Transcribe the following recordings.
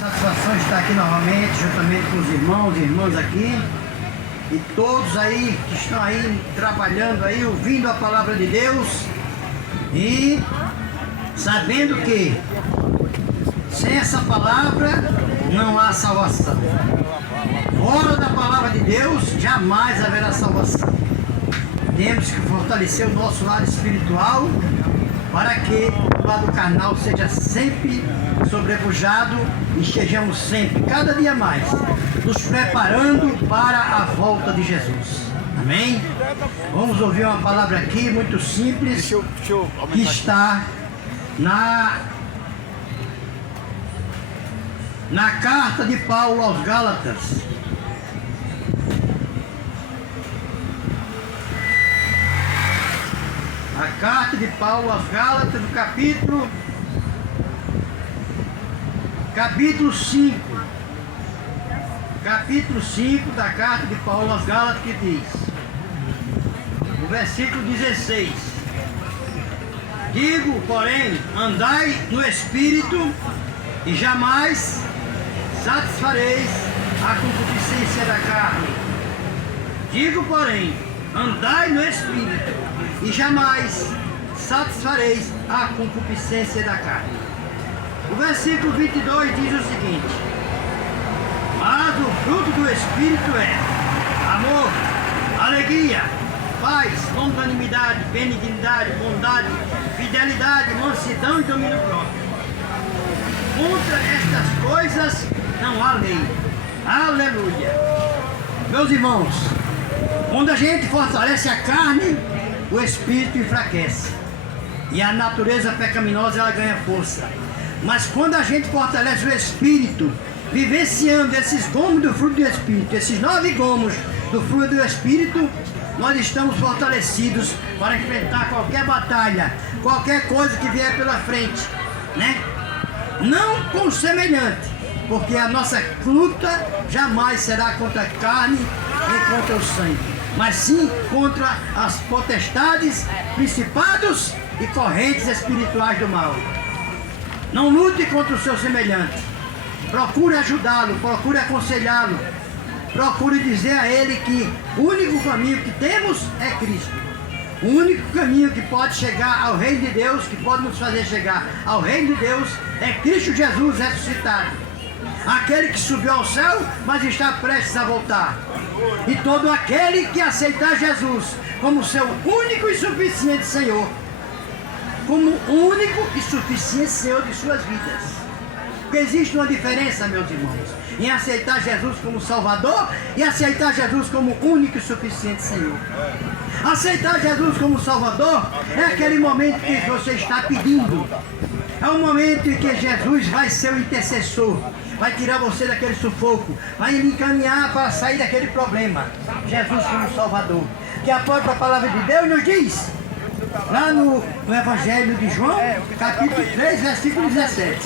Satisfação estar aqui novamente, juntamente com os irmãos e irmãs aqui. E todos aí que estão aí trabalhando aí, ouvindo a palavra de Deus. E sabendo que sem essa palavra não há salvação. Fora da palavra de Deus jamais haverá salvação. Temos que fortalecer o nosso lado espiritual para que o lado carnal seja sempre sobrepujado e estejamos sempre, cada dia mais, nos preparando para a volta de Jesus. Amém? Vamos ouvir uma palavra aqui muito simples que está na carta de Paulo aos Gálatas. A carta de Paulo aos Gálatas, no capítulo 5. Capítulo 5 da carta de Paulo aos Gálatas, que diz, no versículo 16: digo, porém, andai no Espírito e jamais satisfareis a concupiscência da carne. Digo, porém, andai no Espírito e jamais satisfareis a concupiscência da carne. O versículo 22 diz o seguinte: mas o fruto do Espírito é amor, alegria, paz, longanimidade, benignidade, bondade, fidelidade, mansidão e domínio próprio. Contra estas coisas não há lei. Aleluia! Meus irmãos, quando a gente fortalece a carne, o Espírito enfraquece. E a natureza pecaminosa ela ganha força. Mas quando a gente fortalece o Espírito, vivenciando esses gomos do fruto do Espírito, esses 9 gomos do fruto do Espírito, nós estamos fortalecidos para enfrentar qualquer batalha, qualquer coisa que vier pela frente, né? Não com o semelhante, porque a nossa luta jamais será contra a carne nem contra o sangue, mas sim contra as potestades, principados e correntes espirituais do mal. Não lute contra o seu semelhante. Procure ajudá-lo, procure aconselhá-lo. Procure dizer a ele que o único caminho que temos é Cristo. O único caminho que pode chegar ao reino de Deus, que pode nos fazer chegar ao reino de Deus, é Cristo Jesus ressuscitado. Aquele que subiu ao céu, mas está prestes a voltar. E todo aquele que aceitar Jesus como seu único e suficiente Senhor, como único e suficiente Senhor de suas vidas. Porque existe uma diferença, meus irmãos, em aceitar Jesus como Salvador e aceitar Jesus como único e suficiente Senhor. Aceitar Jesus como Salvador é aquele momento que você está pedindo. É o momento em que Jesus vai ser o intercessor, vai tirar você daquele sufoco, vai lhe encaminhar para sair daquele problema. Jesus como Salvador. Que a própria palavra de Deus nos diz, lá no Evangelho de João, capítulo 3, versículo 17.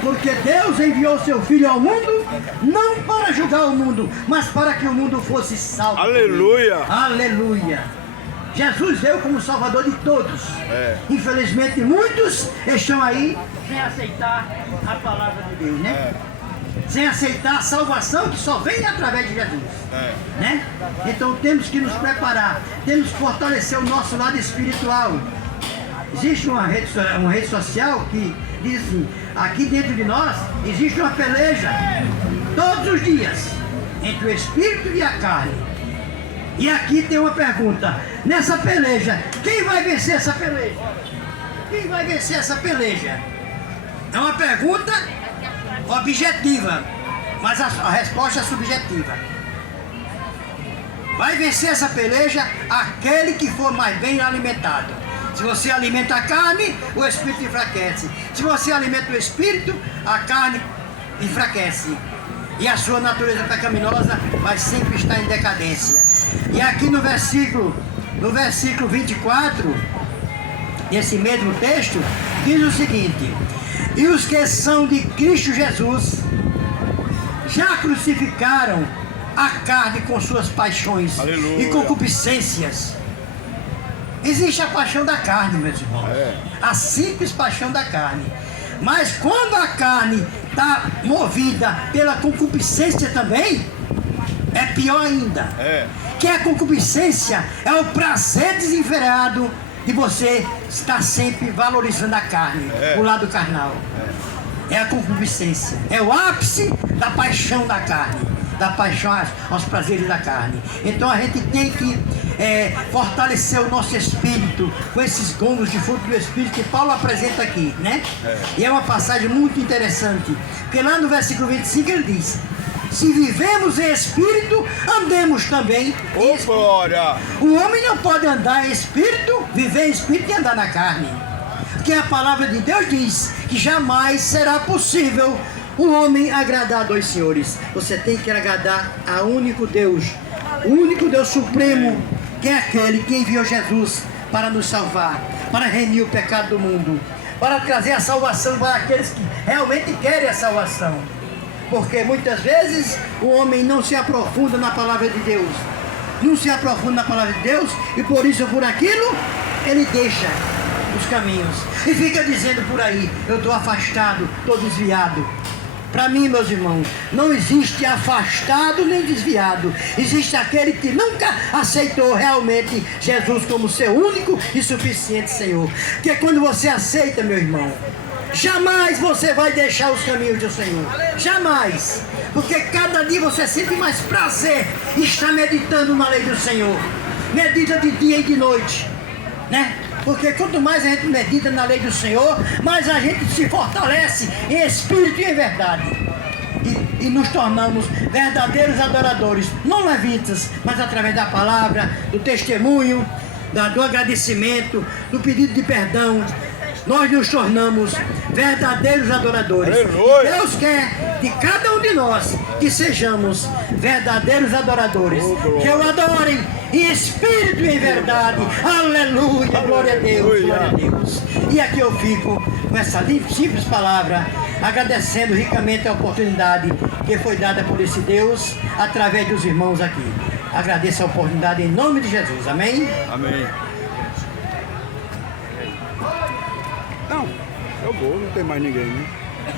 Porque Deus enviou seu Filho ao mundo, não para julgar o mundo, mas para que o mundo fosse salvo. Aleluia! Aleluia! Jesus veio como Salvador de todos. Infelizmente muitos estão aí sem aceitar a palavra de Deus, né? Sem aceitar a salvação que só vem através de Jesus, né? Então temos que nos preparar, temos que fortalecer o nosso lado espiritual. Existe uma rede social que diz assim: aqui dentro de nós existe uma peleja todos os dias entre o espírito e a carne. E aqui tem uma pergunta: nessa peleja, quem vai vencer essa peleja? Quem vai vencer essa peleja? É uma pergunta objetiva, mas a resposta é subjetiva. Vai vencer essa peleja aquele que for mais bem alimentado. Se você alimenta a carne, o espírito enfraquece. Se você alimenta o espírito, a carne enfraquece. E a sua natureza pecaminosa vai sempre estar em decadência. E aqui no versículo 24, desse mesmo texto, diz o seguinte: e os que são de Cristo Jesus já crucificaram a carne com suas paixões. Aleluia. E concupiscências. Existe a paixão da carne, meus irmãos. A simples paixão da carne. Mas quando a carne está movida pela concupiscência também, é pior ainda. Que a concupiscência é o prazer desenfreado de você estar sempre valorizando a carne, o lado carnal. É a concupiscência, é o ápice da paixão da carne, da paixão aos prazeres da carne. Então a gente tem que fortalecer o nosso espírito com esses gongos de fruto do espírito que Paulo apresenta aqui, né? E é uma passagem muito interessante, porque lá no versículo 25 ele diz: se vivemos em espírito, andemos também em espírito. Glória! O homem não pode andar em espírito, viver em espírito e andar na carne. Porque a palavra de Deus diz que jamais será possível o homem agradar a dois senhores. Você tem que agradar a único Deus, o único Deus supremo, que é aquele que enviou Jesus para nos salvar, para remir o pecado do mundo, para trazer a salvação para aqueles que realmente querem a salvação. Porque muitas vezes o homem não se aprofunda na palavra de Deus, não se aprofunda na palavra de Deus, e por isso, por aquilo, ele deixa os caminhos e fica dizendo por aí: eu estou afastado, estou desviado. Para mim, meus irmãos, não existe afastado nem desviado. Existe aquele que nunca aceitou realmente Jesus como seu único e suficiente Senhor. Porque quando você aceita, meu irmão, jamais você vai deixar os caminhos do Senhor. Jamais. Porque cada dia você sente mais prazer em estar meditando na lei do Senhor. Medita de dia e de noite, né? Porque quanto mais a gente medita na lei do Senhor, mais a gente se fortalece em espírito e em verdade. E nos tornamos verdadeiros adoradores, não levitas, mas através da palavra, do testemunho, do agradecimento, do pedido de perdão. Nós nos tornamos verdadeiros adoradores. Aleluia. Deus quer de cada um de nós que sejamos verdadeiros adoradores. Que o adorem em espírito e em verdade. Aleluia, glória a Deus, glória a Deus. E aqui eu fico com essa simples palavra, agradecendo ricamente a oportunidade que foi dada por esse Deus através dos irmãos aqui. Agradeço a oportunidade em nome de Jesus. Amém? Amém. Não, eu vou, não tem mais ninguém, né?